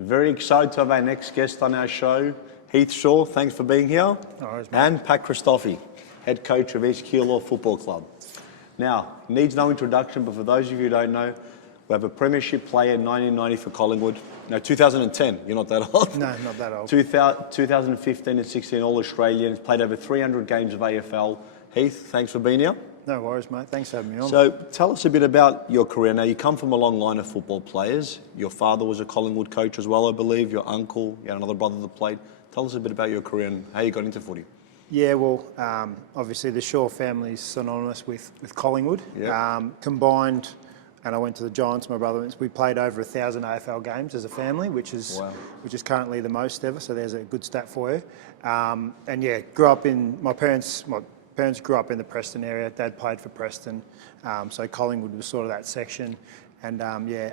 Very excited to have our next guest on our show, Heath Shaw. Thanks for being here. No worries, mate. And Pat Christophe, head coach of East Keilor Football Club. Now, needs no introduction, but for those of you who don't know, we have a premiership player in 1990 for Collingwood. No, 2010. You're not that old. No, not that old. 2015 and 16 All-Australians. Played over 300 games of AFL. Heath, thanks for being here. No worries, mate. Thanks for having me on. So tell us a bit about your career. Now, you come from a long line of football players. Your father was a Collingwood coach as well, I believe. Your uncle, you had another brother that played. Tell us a bit about your career and how you got into footy. Yeah, well, obviously the Shaw family is synonymous with Collingwood. Yeah. Combined, and I went to the Giants, my brother, we played over 1,000 AFL games as a family, which is currently the most ever, so there's a good stat for you. And yeah, my parents grew up in the Preston area. Dad played for Preston, so Collingwood was sort of that section. And yeah,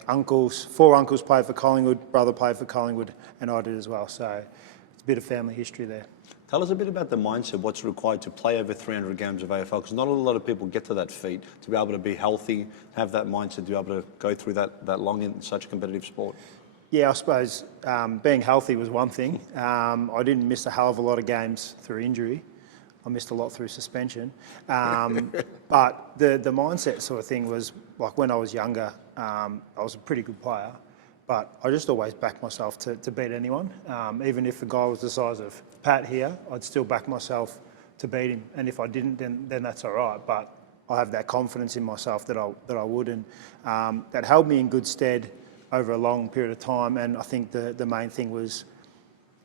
four uncles played for Collingwood, brother played for Collingwood, and I did as well. So it's a bit of family history there. Tell us a bit about the mindset, what's required to play over 300 games of AFL, because not a lot of people get to that feat, to be able to be healthy, have that mindset, to be able to go through that long in such a competitive sport. Yeah, I suppose being healthy was one thing. I didn't miss a hell of a lot of games through injury. I missed a lot through suspension. But the mindset sort of thing was, like when I was younger, I was a pretty good player, but I just always backed myself to beat anyone. Even if a guy was the size of Pat here, I'd still back myself to beat him. And if I didn't, then that's all right. But I have that confidence in myself that I would. And that held me in good stead over a long period of time. And I think the main thing was,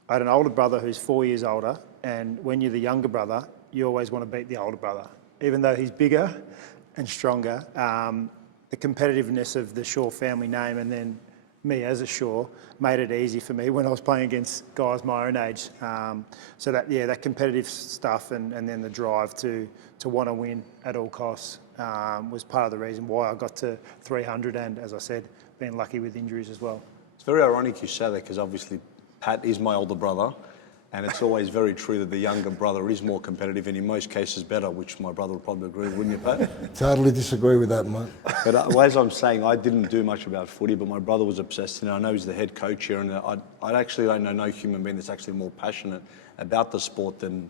I had an older brother who's 4 years older, and when you're the younger brother, you always want to beat the older brother. Even though he's bigger and stronger, the competitiveness of the Shaw family name and then me as a Shaw made it easy for me when I was playing against guys my own age. So that competitive stuff and then the drive to want to win at all costs was part of the reason why I got to 300 and, as I said, being lucky with injuries as well. It's very ironic you say that, because obviously Pat is my older brother, and it's always very true that the younger brother is more competitive and in most cases better, which my brother would probably agree with, wouldn't you, Pat? Totally disagree with that, mate. But as I'm saying, I didn't do much about footy, but my brother was obsessed, and I know he's the head coach here, and I actually don't know no human being that's actually more passionate about the sport than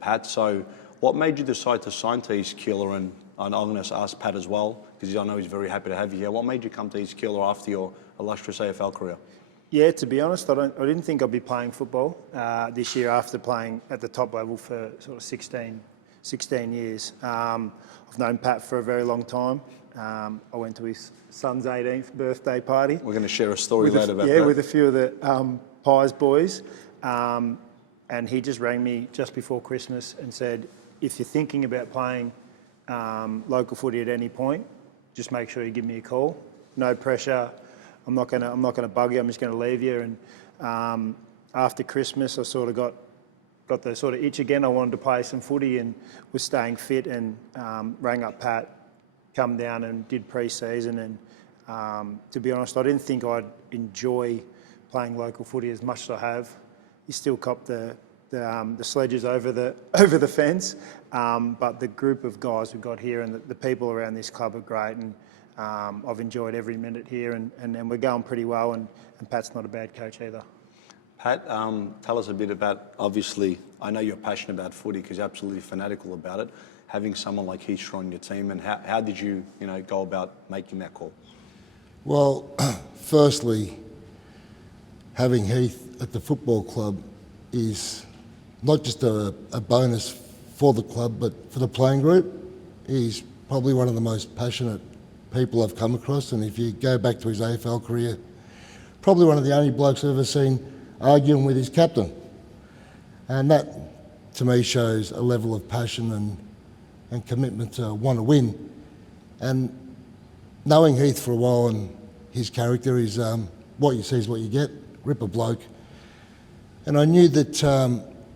Pat. So what made you decide to sign to East Keilor? And I'm going to ask Pat as well, because I know he's very happy to have you here. What made you come to East Keilor after your illustrious AFL career? Yeah, to be honest, I didn't think I'd be playing football this year after playing at the top level for sort of 16 years. I've known Pat for a very long time. I went to his son's 18th birthday party. We're going to share a story later about that. Yeah, with a few of the Pies boys. And he just rang me just before Christmas and said, if you're thinking about playing local footy at any point, just make sure you give me a call. No pressure. I'm not gonna bug you. I'm just gonna leave you. And after Christmas, I sort of got the sort of itch again. I wanted to play some footy and was staying fit. And rang up Pat, come down and did pre-season. And to be honest, I didn't think I'd enjoy playing local footy as much as I have. You still cop the sledges over the fence, but the group of guys we've got here and the people around this club are great. And I've enjoyed every minute here, and we're going pretty well, and Pat's not a bad coach either. Pat, tell us a bit about, obviously, I know you're passionate about footy because you're absolutely fanatical about it, having someone like Heath Shaw on your team, and how did you go about making that call? Well, firstly, having Heath at the football club is not just a bonus for the club, but for the playing group. He's probably one of the most passionate people I've come across, and if you go back to his AFL career, probably one of the only blokes I've ever seen arguing with his captain. And that, to me, shows a level of passion and commitment to want to win. And knowing Heath for a while and his character is what you see is what you get, ripper bloke. And I knew that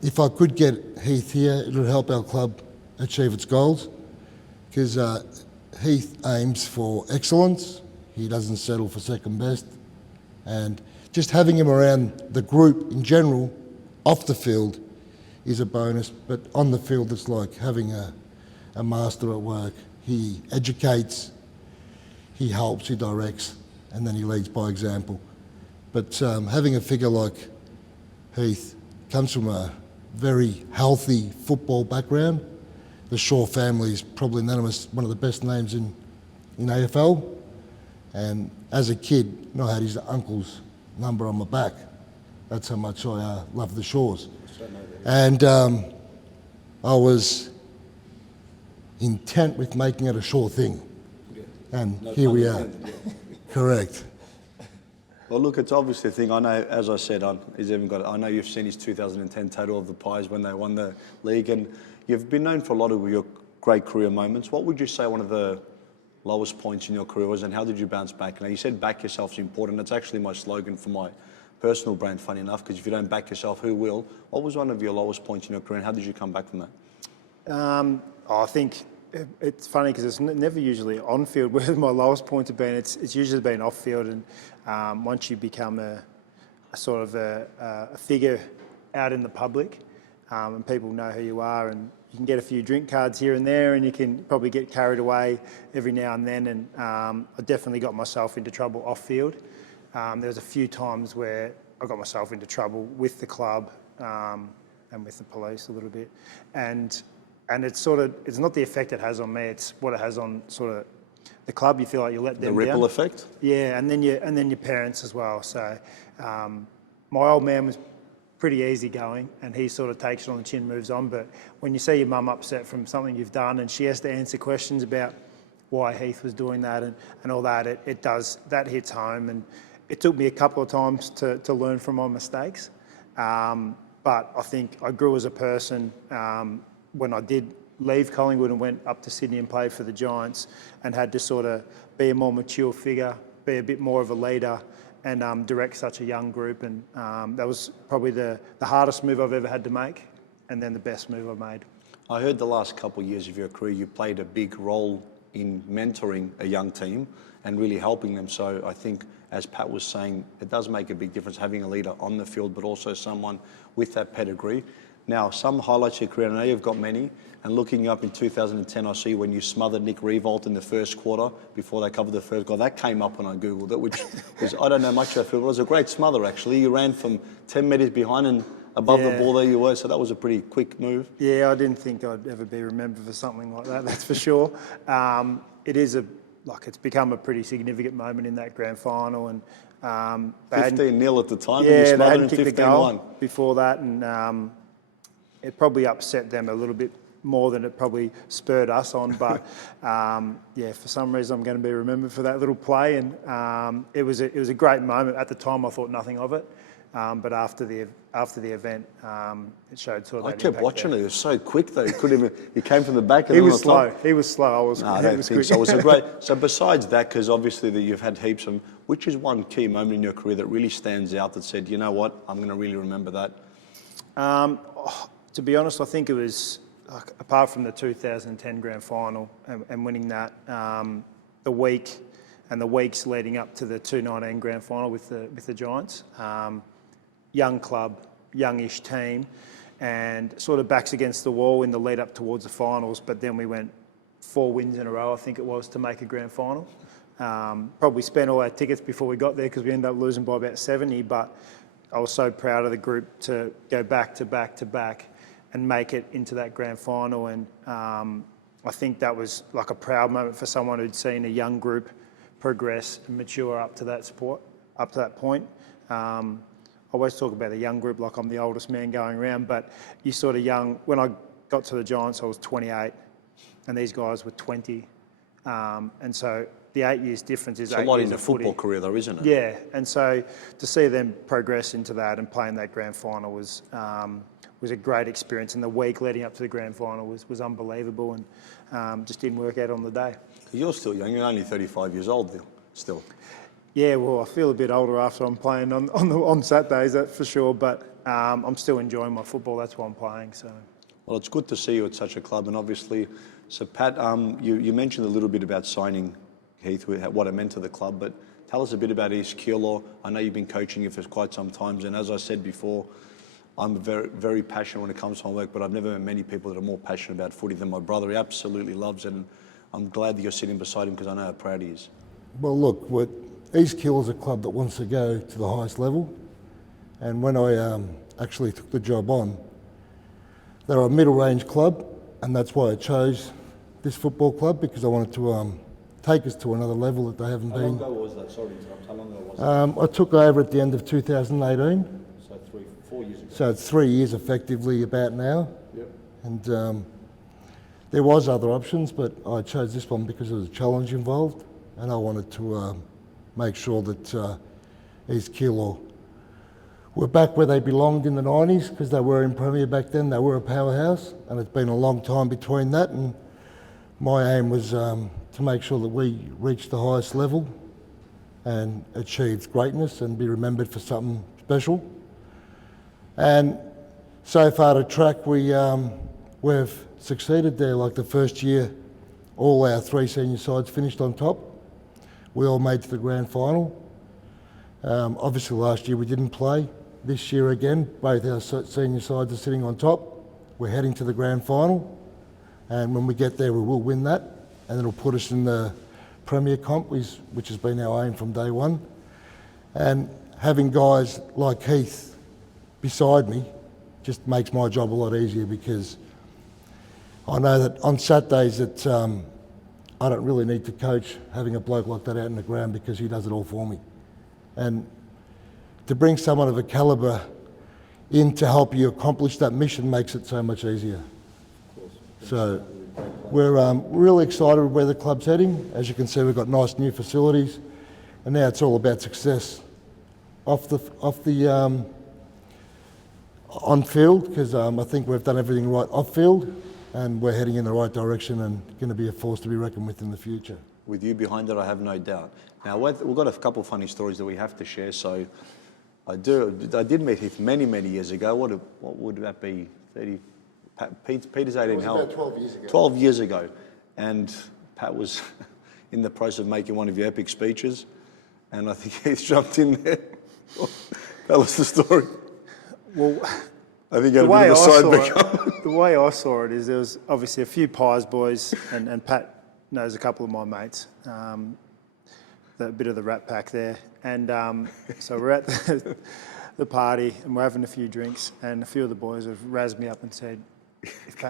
if I could get Heath here, it would help our club achieve its goals, because Heath aims for excellence. He doesn't settle for second best. And just having him around the group in general, off the field, is a bonus. But on the field, it's like having a master at work. He educates, he helps, he directs, and then he leads by example. But having a figure like Heath comes from a very healthy football background. The Shaw family is probably unanimous one of the best names in AFL. And as a kid, I had his uncle's number on my back. That's how much I love the Shaws. And I was intent with making it a sure thing. And here we are. Correct. Well, look, it's obviously a thing. I know, as I said, I know you've seen his 2010 total of the Pies when they won the league, and you've been known for a lot of your great career moments. What would you say one of the lowest points in your career was, and how did you bounce back? Now, you said back yourself is important. That's actually my slogan for my personal brand, funny enough, because if you don't back yourself, who will? What was one of your lowest points in your career, and how did you come back from that? I think it's funny because it's never usually on field where my lowest points have been. It's usually been off field, and once you become a sort of a figure out in the public, and people know who you are, and you can get a few drink cards here and there, and you can probably get carried away every now and then. And I definitely got myself into trouble off field. There was a few times where I got myself into trouble with the club and with the police a little bit, and it's not the effect it has on me; it's what it has on sort of the club. You feel like you let them down. The ripple effect. Yeah, and then your parents as well. So my old man was pretty easygoing, and he sort of takes it on the chin, moves on. But when you see your mum upset from something you've done, and she has to answer questions about why Heath was doing that and all that, that hits home. And it took me a couple of times to learn from my mistakes. But I think I grew as a person when I did leave Collingwood and went up to Sydney and played for the Giants, and had to sort of be a more mature figure, be a bit more of a leader, and direct such a young group. And that was probably the hardest move I've ever had to make, and then the best move I've made. I heard the last couple of years of your career, you played a big role in mentoring a young team and really helping them. So I think, as Pat was saying, it does make a big difference having a leader on the field, but also someone with that pedigree. Now, some highlights of your career, I know you've got many, and looking up in 2010, I see when you smothered Nick Revolt in the first quarter before they covered the first goal. That came up when I Googled it, which was, I don't know much about it, but it was a great smother, actually. You ran from 10 metres behind and above the ball there you were, so that was a pretty quick move. Yeah, I didn't think I'd ever be remembered for something like that, that's for sure. It's become a pretty significant moment in that grand final, and 15-0 at the time. Yeah, and you they hadn't smothered kicked the 15-1 goal before that, and it probably upset them a little bit more than it probably spurred us on. But for some reason I'm going to be remembered for that little play, and it was a great moment. At the time I thought nothing of it, but after the event, it showed sort of. I that kept impact watching there. it. It was so quick though. He came from the back. And He on was the top. slow. He was slow. I don't think so. It was a great. So besides that, because obviously that you've had heaps of, which is one key moment in your career that really stands out that said, you know what, I'm going to really remember that. To be honest, I think it was, apart from the 2010 Grand Final and winning that, the week and the weeks leading up to the 2019 Grand Final with the Giants. Young club, youngish team, and sort of backs against the wall in the lead up towards the finals. But then we went 4 wins in a row, I think it was, to make a Grand Final. Probably spent all our tickets before we got there because we ended up losing by about 70. But I was so proud of the group to go back to back to back and make it into that grand final. And I think that was like a proud moment for someone who'd seen a young group progress and mature up to that point. I always talk about the young group like I'm the oldest man going around, but you sort of young. When I got to the Giants, I was 28, and these guys were 20. And so the 8 years difference is It's a lot in a football career though, isn't it? Yeah, and so to see them progress into that and play in that grand final was a great experience, and the week leading up to the grand final was unbelievable, and just didn't work out on the day. You're still young. You're only 35 years old still. Yeah, well, I feel a bit older after I'm playing on Saturdays, that's for sure. But I'm still enjoying my football. That's why I'm playing. So. Well, it's good to see you at such a club, and obviously, so Pat, you mentioned a little bit about signing Heath, what it meant to the club, but tell us a bit about East Keilor. I know you've been coaching it for quite some time, and as I said before, I'm very, very passionate when it comes to my work, but I've never met many people that are more passionate about footy than my brother. He absolutely loves it, and I'm glad that you're sitting beside him because I know how proud he is. Well, look, East Keilor is a club that wants to go to the highest level, and when I actually took the job on, they're a middle range club, and that's why I chose this football club, because I wanted to take us to another level that they haven't been. How long ago was that? Sorry to interrupt. How long ago was that? I took over at the end of 2018, So 4 years ago. so it's 3 years effectively about now. Yep. And there was other options, but I chose this one because there was a challenge involved, and I wanted to make sure that East Keilor were back where they belonged in the 90s, because they were in Premier back then. They were a powerhouse, and it's been a long time between that, and my aim was to make sure that we reached the highest level and achieved greatness and be remembered for something special. And so far to track, we've succeeded there. Like the first year, all our 3 senior sides finished on top. We all made to the grand final. Obviously last year we didn't play. This year again, both our senior sides are sitting on top. We're heading to the grand final, and when we get there we will win that, and it'll put us in the Premier comp, which has been our aim from day one. And having guys like Heath beside me just makes my job a lot easier, because I know that on Saturdays that I don't really need to coach having a bloke like that out in the ground, because he does it all for me. And to bring someone of a calibre in to help you accomplish that mission makes it so much easier. So we're really excited where the club's heading. As you can see, we've got nice new facilities, and now it's all about success on field, because I think we've done everything right off field, and we're heading in the right direction and going to be a force to be reckoned with in the future. With you behind it, I have no doubt. Now, we've got a couple of funny stories that we have to share. So I did meet Heath many, many years ago. What would that be? 30? Peter's 18. It was about 12 years ago. 12 years ago. And Pat was in the process of making one of your epic speeches. And I think Heath jumped in there. That was the story. Well, I think you had a bit of a side back. the way I saw it is there was obviously a few Pies boys, and Pat knows a couple of my mates, a bit of the Rat Pack there. And so we're at the party and we're having a few drinks, and a few of the boys have razzed me up and said,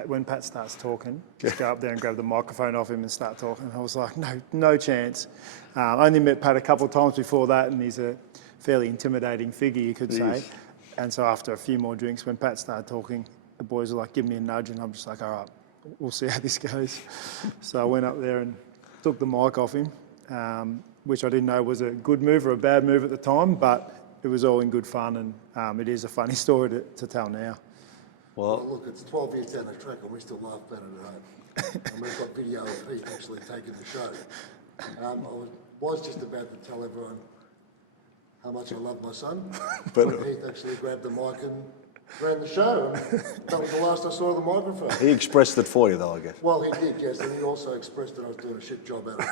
when Pat starts talking, just go up there and grab the microphone off him and start talking. I was like, no chance. I only met Pat a couple of times before that, and he's a fairly intimidating figure, you could say. And so after a few more drinks, when Pat started talking, the boys were like, give me a nudge, and I'm just like, all right, we'll see how this goes. So I went up there and took the mic off him, which I didn't know was a good move or a bad move at the time, but it was all in good fun, and it is a funny story to tell now. Well, look, it's 12 years down the track and we still laugh about it at home. And we've got video of Heath actually taking the show. I was just about to tell everyone how much I love my son, but Heath actually grabbed the mic and ran the show. And that was the last I saw of the microphone. He expressed it for you, though, I guess. Well, he did, yes, and he also expressed that I was doing a shit job at it.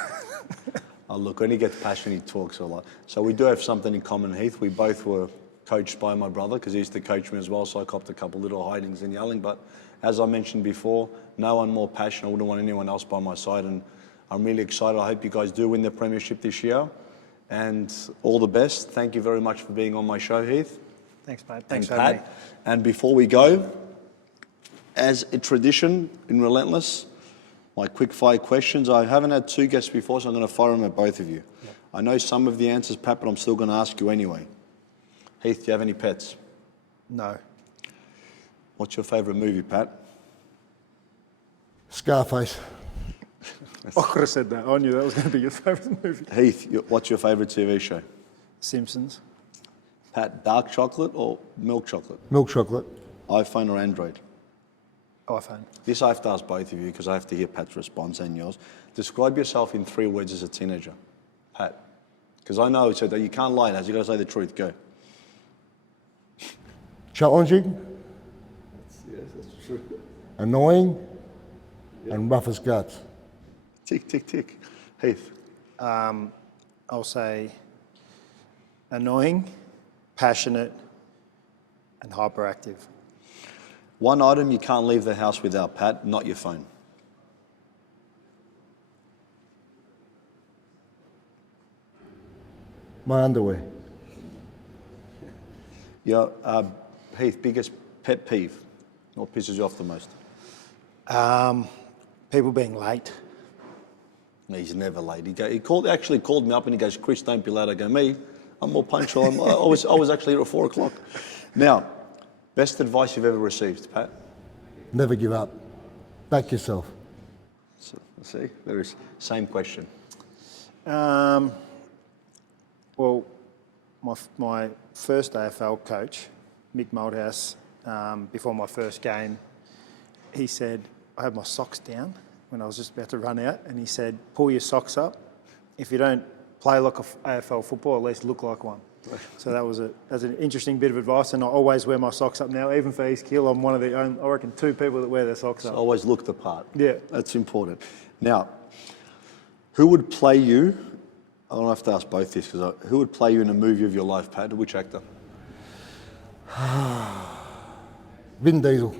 Oh, look, when he gets passionate, he talks a lot. So we do have something in common, Heath. We both were coached by my brother, because he used to coach me as well, so I copped a couple little hidings and yelling. But as I mentioned before, no one more passionate. I wouldn't want anyone else by my side, and I'm really excited. I hope you guys do win the premiership this year, and all the best. Thank you very much for being on my show, Heath. Thanks, mate. Thanks and for having Pat. me. And before we go, as a tradition in Relentless, my quick fire questions. I haven't had 2 guests before, so I'm going to fire them at both of you. Yep. I know some of the answers, Pat, but I'm still going to ask you anyway. Heath, do you have any pets? No. What's your favourite movie, Pat? Scarface. I could have said that. I knew that was going to be your favourite movie. Heath, what's your favourite TV show? Simpsons. Pat, dark chocolate or milk chocolate? Milk chocolate. iPhone or Android? iPhone. This I have to ask both of you, because I have to hear Pat's response and yours. Describe yourself in 3 words as a teenager. Pat. Because I know so that you can't lie, you've got to say the truth. Go. Challenging. Yes, that's true. Annoying. Yep. And rough as guts. Tick, tick, tick. Heath. I'll say annoying, passionate, and hyperactive. One item you can't leave the house without, Pat, not your phone. My underwear. Yeah, Heath, biggest pet peeve. What pisses you off the most? People being late. He's never late. He actually called me up and he goes, Chris, don't be late. I go, me? I'm more punctual. I was actually here at 4 o'clock. Now, best advice you've ever received, Pat? Never give up. Back yourself. So, see, there is same question. Well, my first AFL coach, Mick Malthouse, before my first game, he said, I had my socks down when I was just about to run out, and he said, pull your socks up. If you don't play like a AFL football, at least look like one. So that's an interesting bit of advice, and I always wear my socks up now, even for East Keilor. I'm one of the only, I reckon, 2 people that wear their socks up. Always look the part. Yeah. That's important. Now, who would play you? I don't have to ask both this, because who would play you in a movie of your life, Pat? Which actor? Vin Diesel.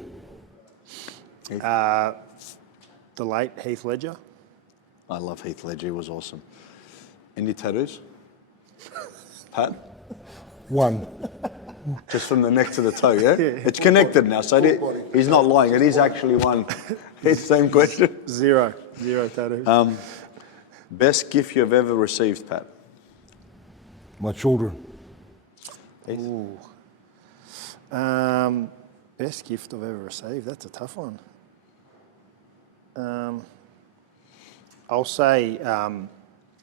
The late Heath Ledger. I love Heath Ledger. He was awesome. Any tattoos? Pat? One. Just from the neck to the toe, yeah? It's connected now, so he's not lying. It is actually one. It's the same question. Zero tattoos. Best gift you've ever received, Pat? My children. Ooh. Best gift I've ever received. That's a tough one. I'll say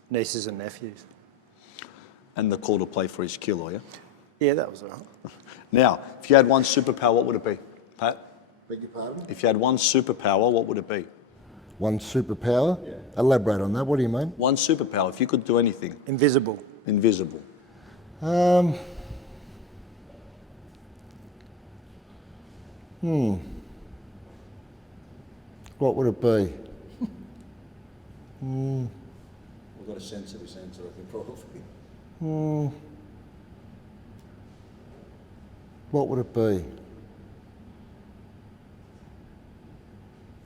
nieces and nephews. And the call to play for his Keilor, yeah? Yeah, that was all right. Now, if you had one superpower, what would it be? Pat? Beg your pardon? If you had one superpower, what would it be? One superpower? Yeah. Elaborate on that. What do you mean? One superpower, if you could do anything. Invisible. Invisible. What would it be? We've got a sense of this answer, I think, probably. What would it be?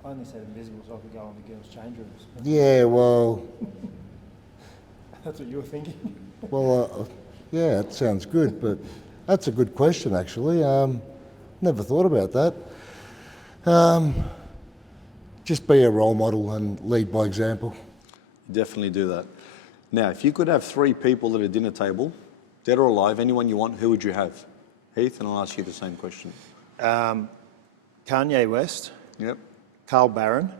I only said invisible so I could go in the girls' change rooms. Yeah, well, That's what you were thinking? well, yeah, it sounds good, but that's a good question, actually. Never thought about that. Just be a role model and lead by example. Definitely do that. Now, if you could have 3 people at a dinner table, dead or alive, anyone you want, who would you have? Heath, and I'll ask you the same question. Kanye West, Yep. Carl Barron,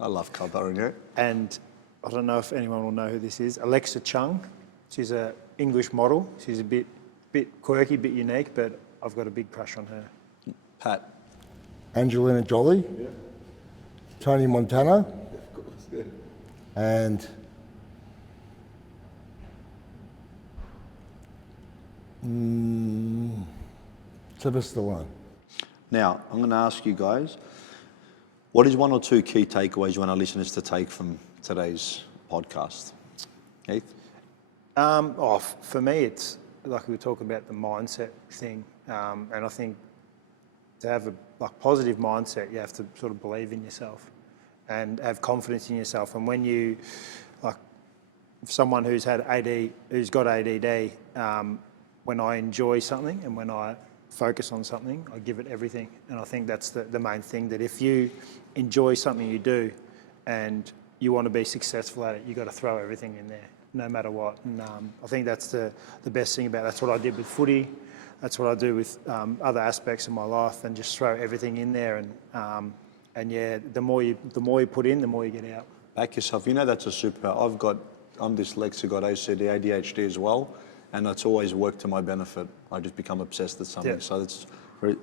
I love Carl Barron, yeah. and I don't know if anyone will know who this is, Alexa Chung. She's an English model. She's a bit quirky, a bit unique, but I've got a big crush on her. Pat? Angelina Jolie, Yeah. Tony Montana, Of course, yeah. and Sylvester Stallone. Now, I'm going to ask you guys, what is 1 or 2 key takeaways you want our listeners to take from today's podcast? Heath? For me, it's like we were talking about the mindset thing, and I think to have a positive mindset, you have to sort of believe in yourself and have confidence in yourself. And when you, like, someone who's got ADD, when I enjoy something and when I focus on something, I give it everything. And I think that's the main thing, that if you enjoy something you do and you want to be successful at it, you've got to throw everything in there, no matter what. And I think that's the best thing about it. That's what I did with footy. That's what I do with other aspects of my life, and just throw everything in there. And yeah, the more you put in, the more you get out. Back yourself. You know that's a superpower. I'm dyslexic, got OCD, ADHD as well, and that's always worked to my benefit. I just become obsessed with something. Yeah. So that's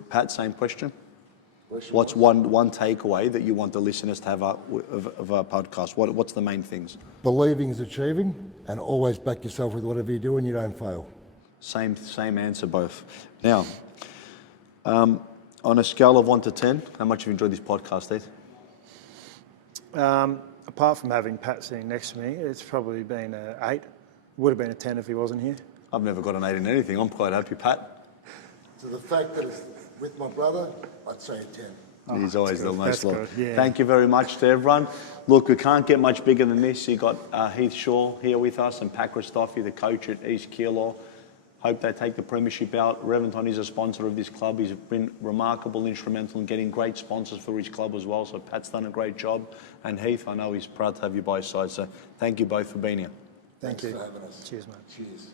Pat, same question. What's one takeaway that you want the listeners to have of our podcast? What's the main things? Believing is achieving, and always back yourself with whatever you do and you don't fail. Same answer both. Now, on a scale of 1 to 10, how much have you enjoyed this podcast, Heath? Apart from having Pat sitting next to me, it's probably been an 8. Would have been a 10 if he wasn't here. I've never got an 8 in anything. I'm quite happy, Pat. So the fact that it's with my brother, I'd say a 10. He's always the most That's loyal. good, yeah. Thank you very much to everyone. Look, we can't get much bigger than this. You got Heath Shaw here with us and Pat Christophe, the coach at East Keilor. Hope they take the premiership out. Reventon is a sponsor of this club. He's been remarkable, instrumental in getting great sponsors for his club as well. So Pat's done a great job. And Heath, I know he's proud to have you by his side. So thank you both for being here. Thank you. For having us. Cheers, mate. Cheers.